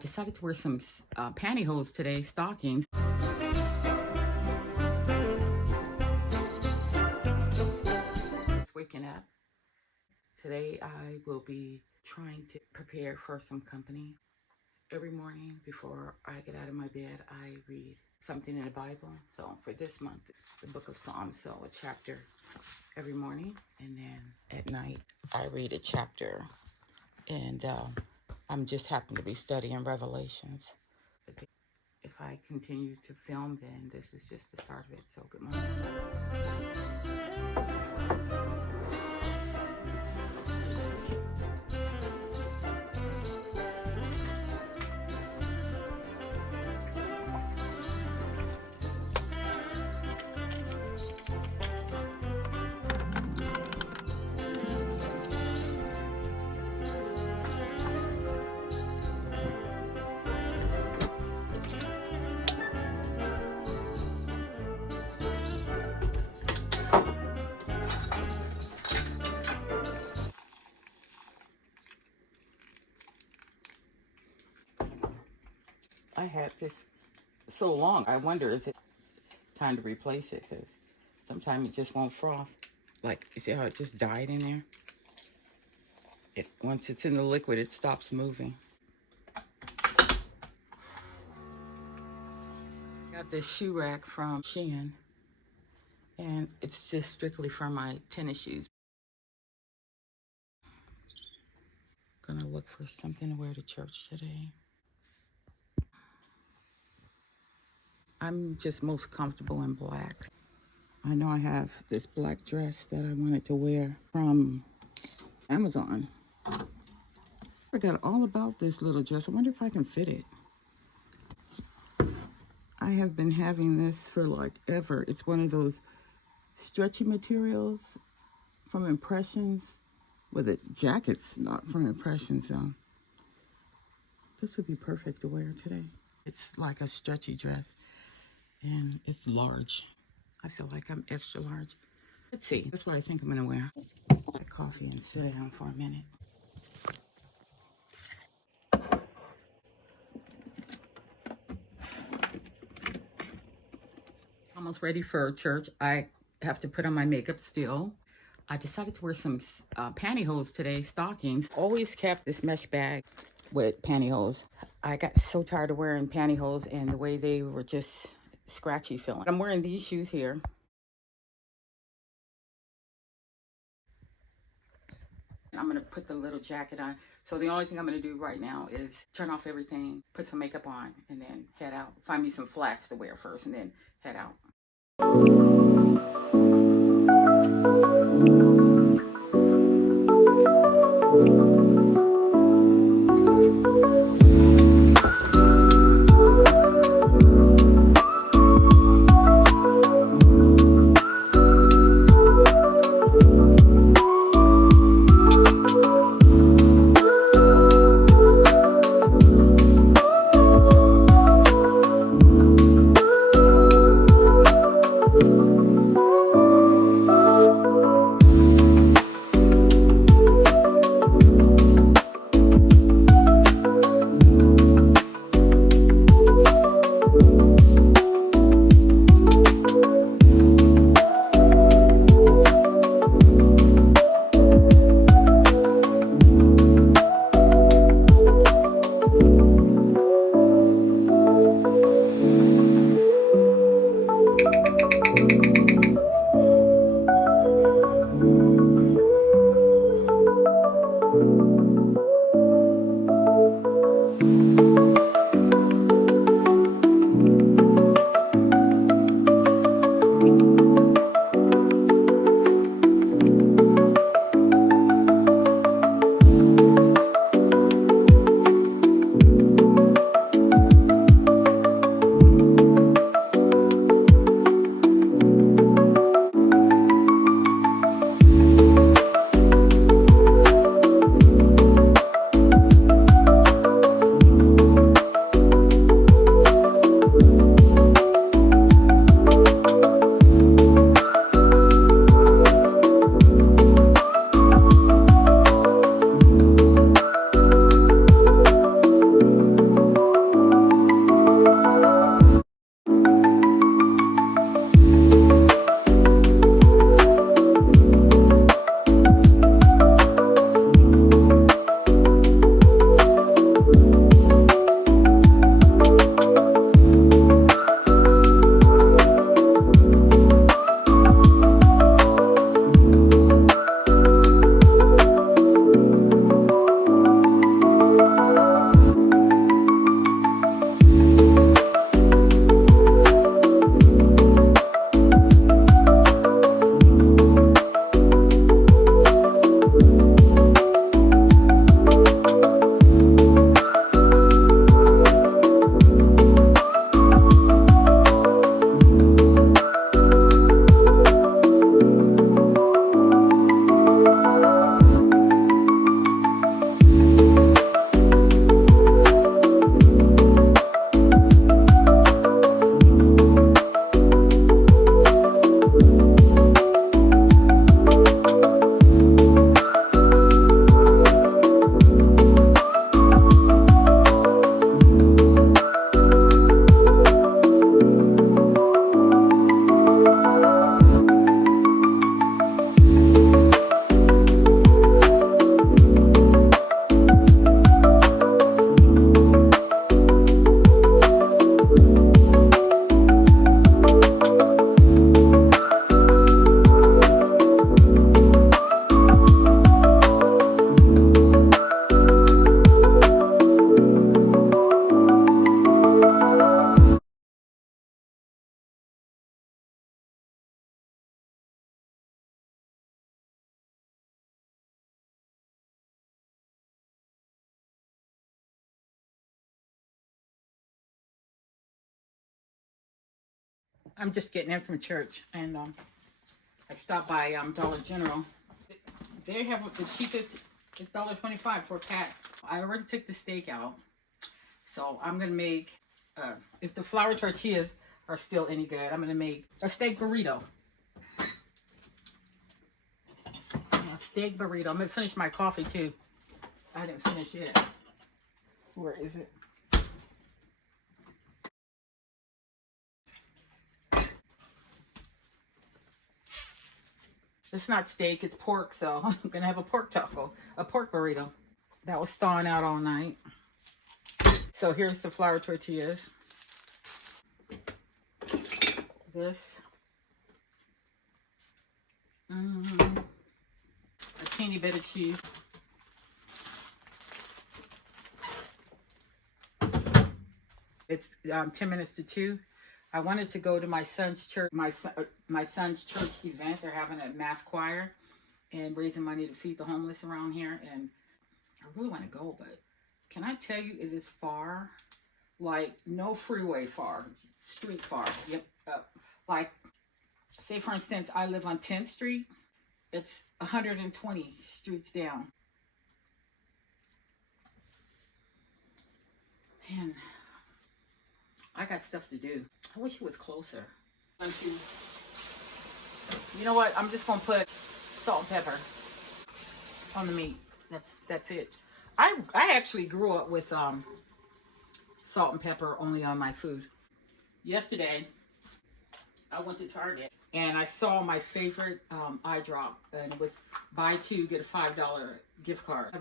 decided to wear some pantyhose today, stockings. It's waking up. Today I will be trying to prepare for some company. Every morning before I get out of my bed, I read something in the Bible. So for this month, the book of Psalms, so a chapter every morning. And then at night, I read a chapter. And I'm just happen to be studying Revelations. If I continue to film, then this is just the start of it. So good morning. I had this so long. I wonder, is it time to replace it? Because sometimes it just won't froth. Like, you see how it just died in there? Once it's in the liquid, it stops moving. Got this shoe rack from Shein, and it's just strictly for my tennis shoes. Gonna look for something to wear to church today. I'm just most comfortable in black. I know I have this black dress that I wanted to wear from Amazon. I forgot all about this little dress. I wonder if I can fit it. I have been having this for like ever. It's one of those stretchy materials from Impressions. Well, the jacket's not from Impressions, though. This would be perfect to wear today. It's like a stretchy dress, and it's large. I feel like I'm extra large. Let's see. That's what I think I'm gonna wear. Get coffee and sit down for a minute. Almost ready for church. I have to put on my makeup still. I decided to wear some pantyhose today, stockings. Always kept this mesh bag with pantyhose. I got so tired of wearing pantyhose and the way they were just scratchy feeling. I'm wearing these shoes here. I'm gonna put the little jacket on. So the only thing I'm gonna do right now is turn off everything, put some makeup on, and then head out. Find me some flats to wear first and then head out. I'm just getting in from church, and I stopped by Dollar General. They have the cheapest. It's $1.25 for a pack. I already took the steak out, so I'm gonna make. If the flour tortillas are still any good, I'm gonna make a steak burrito. A steak burrito. I'm gonna finish my coffee too. I didn't finish it. Where is it? It's not steak, it's pork, so I'm gonna have a pork taco, a pork burrito. That was thawing out all night. So here's the flour tortillas. This. A teeny bit of cheese. It's 10 minutes to 2. I wanted to go to my son's church, my son's church event. They're having a mass choir and raising money to feed the homeless around here. And I really want to go, but can I tell you, it is far. Like, no freeway far, street far. Yep. Like, say for instance, I live on 10th Street. It's 120 streets down. Man, I got stuff to do. I wish it was closer. You know what? I'm just gonna put salt and pepper on the meat. That's it. I actually grew up with salt and pepper only on my food. Yesterday, I went to Target and I saw my favorite eye drop, and it was buy two get a $5 gift card.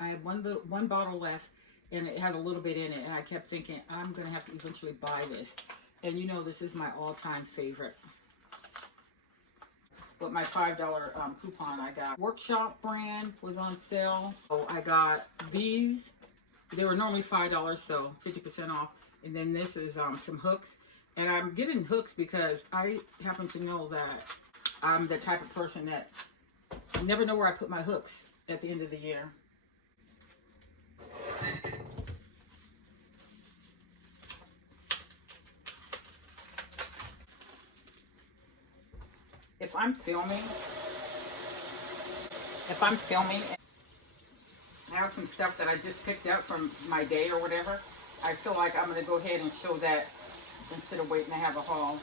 I have one bottle left, and it has a little bit in it, and I kept thinking I'm gonna have to eventually buy this. And you know, this is my all-time favorite. But my $5 coupon I got. Workshop brand was on sale. So I got these. They were normally $5, so 50% off. And then this is some hooks. And I'm getting hooks because I happen to know that I'm the type of person that I never know where I put my hooks at the end of the year. If I'm filming, I have some stuff that I just picked up from my day or whatever. I feel like I'm going to go ahead and show that instead of waiting to have a haul.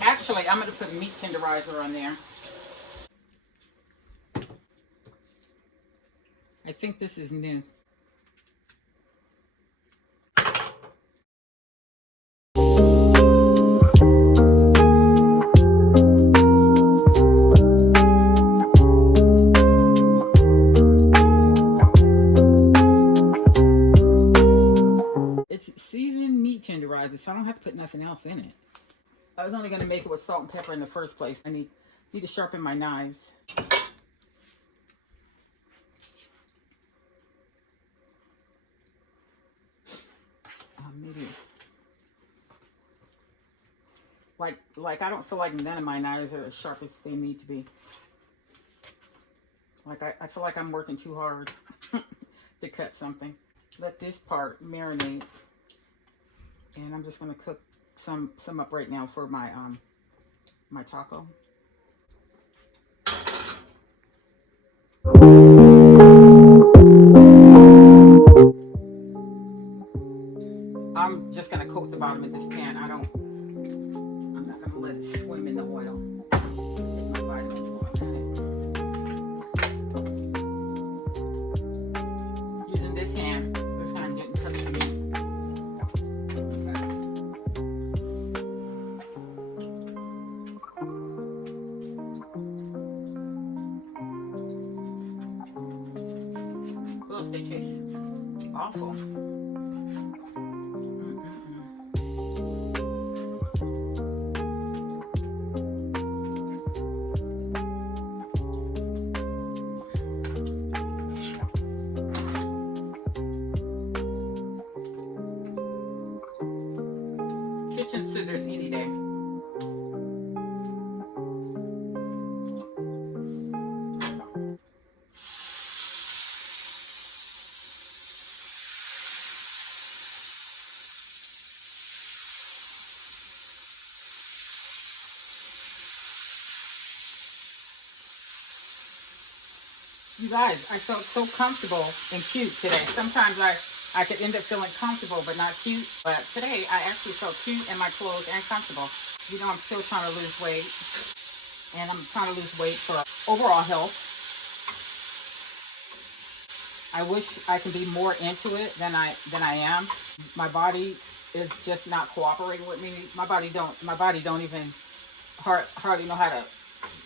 Actually, I'm going to put meat tenderizer on there. I think this is new. It's seasoned meat tenderizer, so I don't have to put nothing else in it. I was only going to make it with salt and pepper in the first place. I need to sharpen my knives. Maybe. Like I don't feel like none of my knives are as sharp as they need to be. Like I feel like I'm working too hard to cut something. Let this part marinate. And I'm just going to cook some up right now for my my taco. I'm just going to coat the bottom of this pan. I'm not going to let it swim in the oil. Take my vitamins while I'm at it. Using this hand didn't touch me. Look, they taste awful. Kitchen scissors any day. You guys, I felt so comfortable and cute today. Sometimes I could end up feeling comfortable but not cute. But today I actually felt cute in my clothes and comfortable. You know, I'm still trying to lose weight, and I'm trying to lose weight for overall health. I wish I could be more into it than I am. My body is just not cooperating with me. My body don't even hardly know how to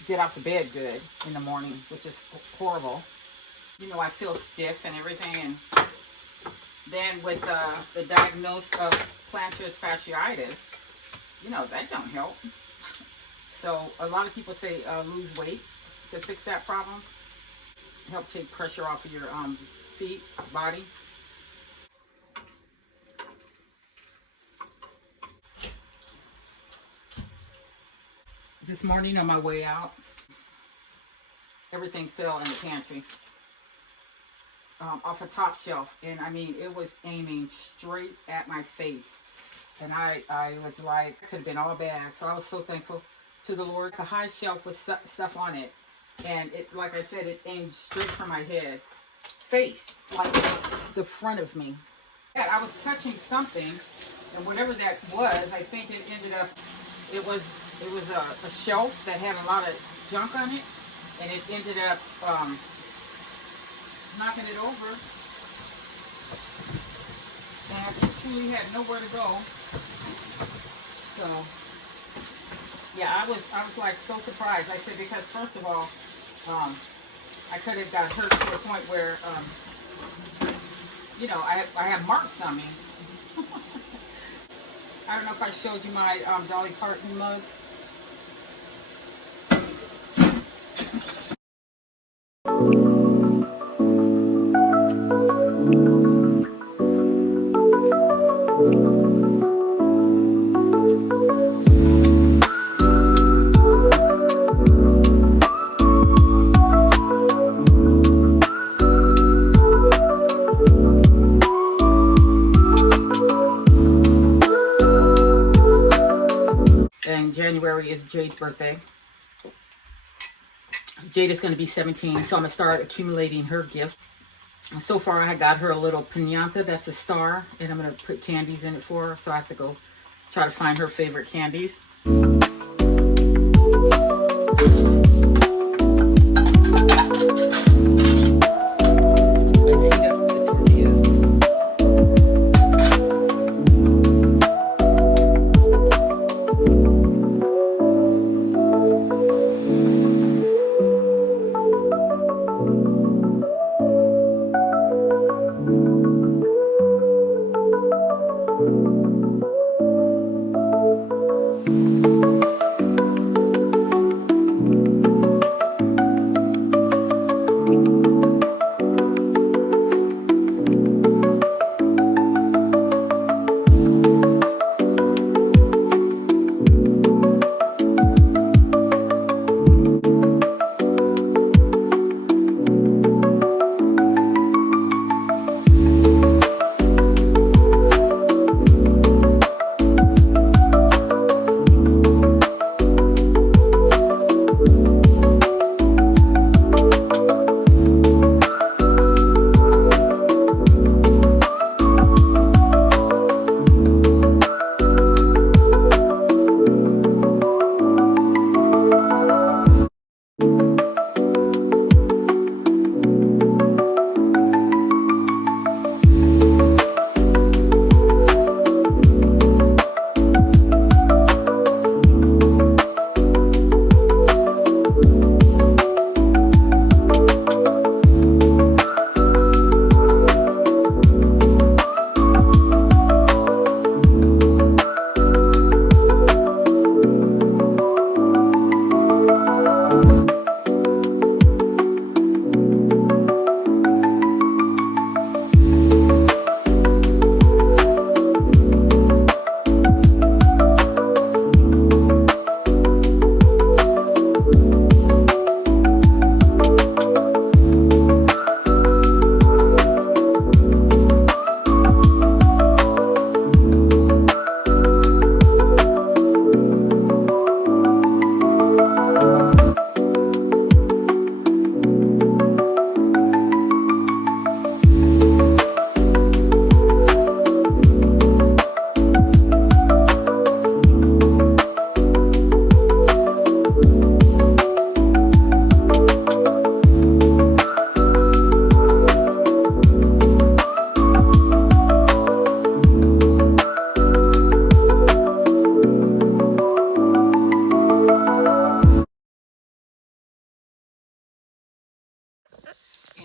get out the bed good in the morning, which is horrible. You know, I feel stiff and everything, and then with the diagnosis of plantar fasciitis, you know, that don't help. So a lot of people say lose weight to fix that problem, help take pressure off of your feet, body. This morning on my way out, everything fell in the pantry off a top shelf, and I mean, it was aiming straight at my face, and I was like, it could have been all bad. So I was so thankful to the Lord. The high shelf with stuff on it, and it, like I said, it aimed straight for my head, face, like the front of me. Yeah, I was touching something, and whatever that was, I think it ended up, it was a shelf that had a lot of junk on it, and it ended up knocking it over, and it truly had nowhere to go. So yeah, I was like so surprised. I said, because first of all, I could have got hurt to the point where you know, I have marks on me. I don't know if I showed you my Dolly Parton mug. And January is Jade's birthday. Jade is going to be 17, so I'm going to start accumulating her gifts. So far, I got her a little piñata that's a star, and I'm going to put candies in it for her, so I have to go try to find her favorite candies. Let's heat up the tortillas.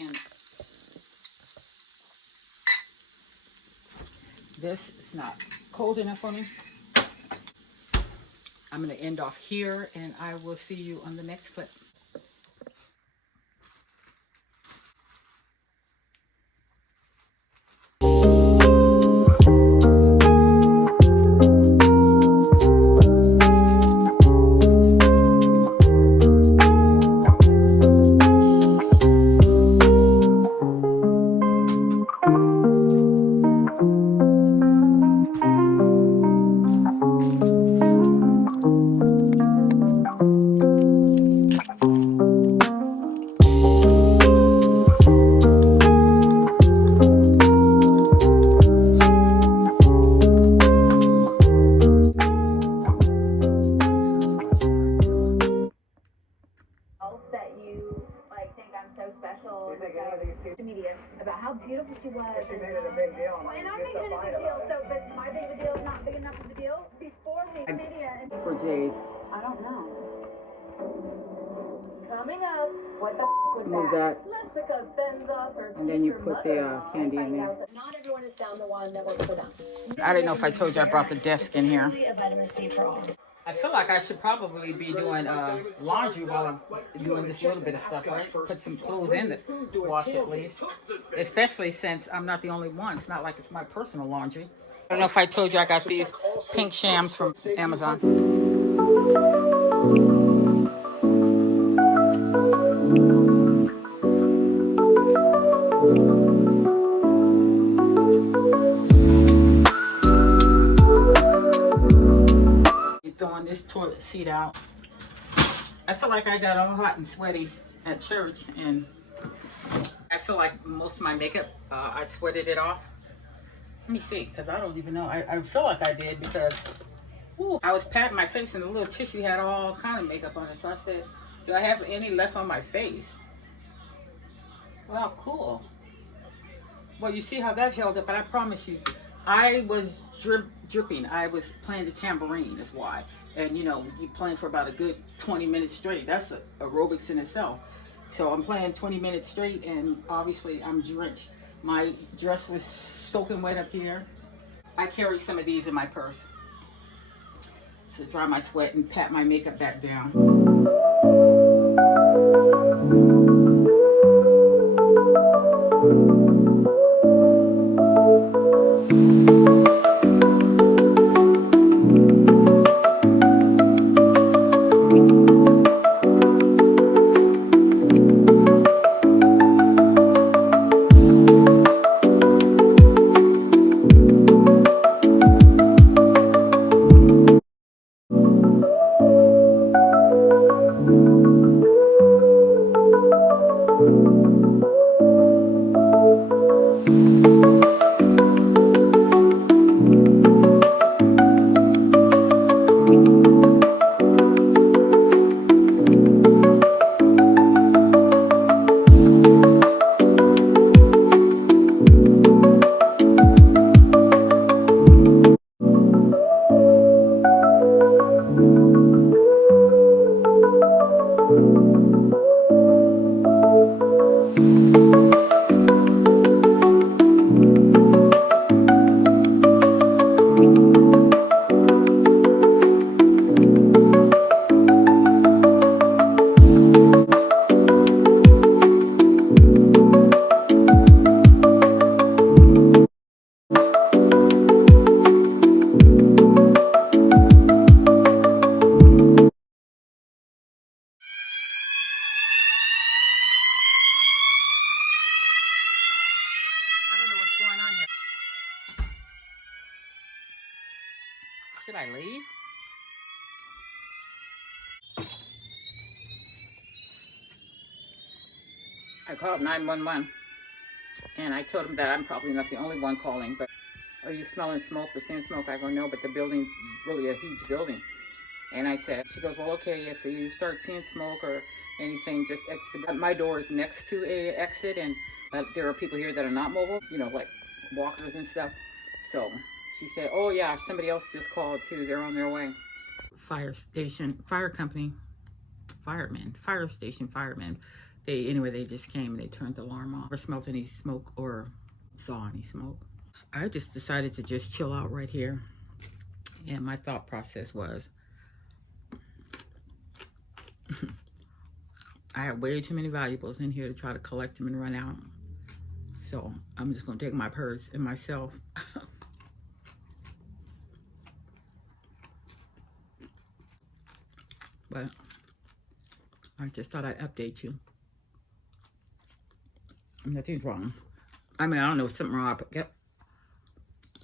And this is not cold enough for me. I'm going to end off here, and I will see you on the next clip. That you like think I'm so special media about how beautiful she was. She made it a big deal. Well, and I'm making it a big deal. So, but my big deal is not big enough of a deal before media. For Jade. I don't know. Coming up, what the was Move that? that. And then you put the candy in there. Not everyone has found the one that works for them. I didn't know if I told you I brought the desk in here. I feel like I should probably be doing laundry while I'm doing this little bit of stuff, right? Put some clothes in the wash at least. Especially since I'm not the only one. It's not like it's my personal laundry. I don't know if I told you I got these pink shams from Amazon. Throwing this toilet seat out. I feel like I got all hot and sweaty at church, and I feel like most of my makeup, I sweated it off. Let me see, because I don't even know. I feel like I did because I was patting my face and the little tissue had all kind of makeup on it. So I said, do I have any left on my face? Well, cool. Well, you see how that held up, but I promise you, I was dripping. I was playing the tambourine, is why. And you know, you're playing for about a good 20 minutes straight. That's aerobics in itself. So I'm playing 20 minutes straight, and obviously I'm drenched. My dress was soaking wet up here. I carry some of these in my purse to dry my sweat and pat my makeup back down. Should I leave? I called 911 and I told them that I'm probably not the only one calling, but are you smelling smoke, the same smoke? I go, no, but the building's really a huge building. And I said, she goes, well, okay, if you start seeing smoke or anything, just exit. My door is next to a exit, and there are people here that are not mobile, you know, like walkers and stuff. So she said, oh yeah, somebody else just called too. They're on their way. Fire station, fire company, firemen, fire station firemen They just came and they turned the alarm off. Never smelled any smoke or saw any smoke. I just decided to just chill out right here. And my thought process was, I have way too many valuables in here to try to collect them and run out. So I'm just gonna take my purse and myself. But I just thought I'd update you. Nothing's wrong. I mean, I don't know if something wrong, but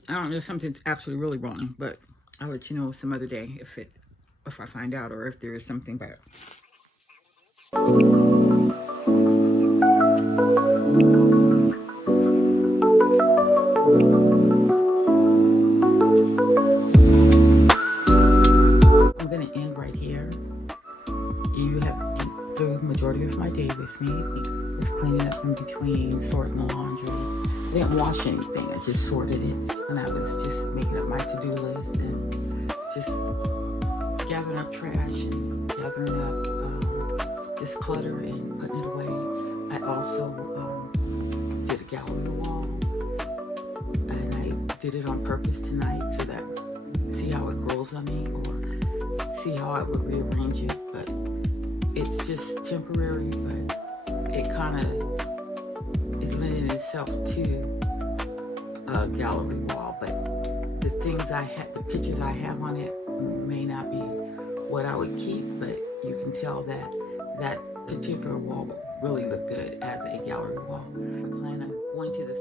I don't know if something's actually really wrong, but I'll let you know some other day if I find out or if there is something bad. I'm gonna end right here. You have the majority of my day with me. It's cleaning up in between, sorting the laundry. I didn't wash anything, I just sorted it. And I was just making up my to-do list and just gathering up trash and gathering up this clutter and putting it away. I also did a gallery wall, and I did it on purpose tonight so that, see how it grows on me, or see how I would rearrange it. But it's just temporary, but it kind of is lending itself to a gallery wall. But the things I had, the pictures I have on it may not be what I would keep, but you can tell that that particular wall would really look good as a gallery wall. I plan on going to the